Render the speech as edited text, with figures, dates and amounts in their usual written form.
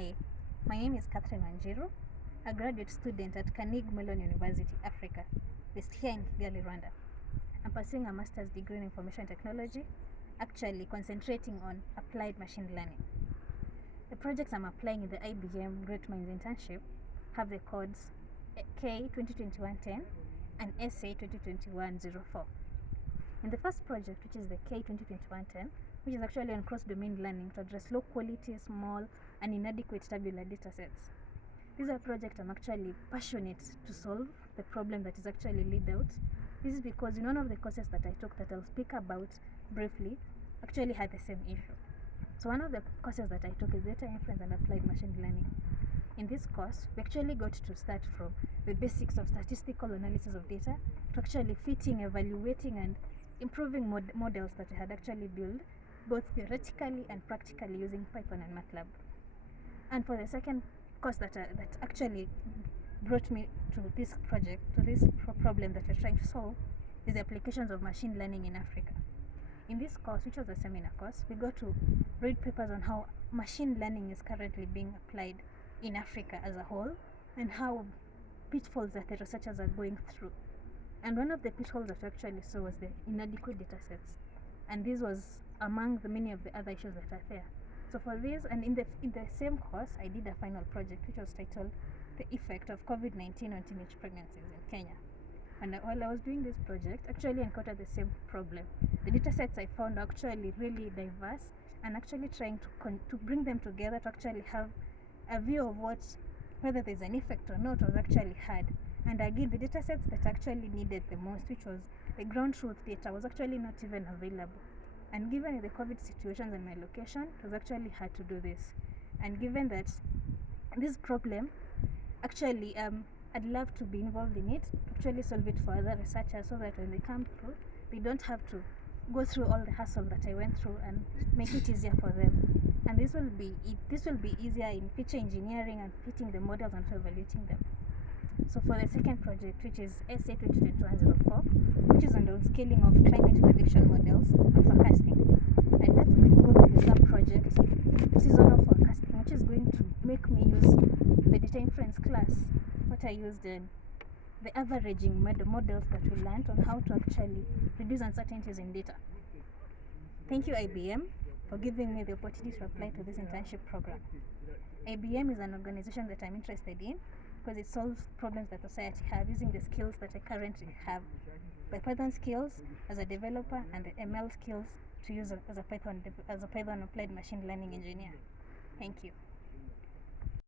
Hi, my name is Catherine Wanjiru, a graduate student at Carnegie Mellon University, Africa, based here in Kigali, Rwanda. I'm pursuing a master's degree in information technology, actually concentrating on applied machine learning. The projects I'm applying in the IBM Great Minds Internship have the codes K 2021-10 and SA 2021-04. In the first project, which is the K 2021-10, which is actually on cross-domain learning to address low-quality, small, and inadequate tabular datasets. This is a project I'm actually passionate to solve the problem that is actually laid out. This is because in one of the courses that I took that I'll speak about briefly actually had the same issue. So one of the courses that I took is Data Inference and Applied Machine Learning. In this course, we actually got to start from the basics of statistical analysis of data to actually fitting, evaluating, and improving models that we had actually built, both theoretically and practically using Python and MATLAB. And for the second course that actually brought me to this project, to this problem that we're trying to solve, is the applications of machine learning in Africa. In this course, which was a seminar course, we got to read papers on how machine learning is currently being applied in Africa as a whole, and how pitfalls that the researchers are going through. And one of the pitfalls that we actually saw was the inadequate data sets. And this was among the many of the other issues that are there. So for this, and in the same course, I did a final project which was titled The Effect of COVID-19 on Teenage Pregnancies in Kenya. And while I was doing this project, actually encountered the same problem. The data sets I found are actually really diverse, and actually trying to bring them together to actually have a view of whether there's an effect or not was actually hard. And again, the data sets that actually needed the most, which was the ground truth data, was actually not even available. And given the COVID situations and my location, it was actually hard to do this. And given that this problem, actually, I'd love to be involved in it, actually solve it for other researchers, so that when they come through, they don't have to go through all the hassle that I went through, and make it easier for them. And this will be easier in feature engineering and fitting the models and evaluating them. So for the second project, which is SA 2021-04, which is on the scaling of climate prediction models and forecasting, I'd like to be involved with some project, seasonal forecasting, which is going to make me use the data inference class, what I used in the averaging models that we learned on how to actually reduce uncertainties in data. Thank you, IBM, for giving me the opportunity to apply to this internship program. IBM is an organization that I'm interested in because it solves problems that society have using the skills that I currently have. The Python skills as a developer and the ML skills to use as a Python applied machine learning engineer. Thank you.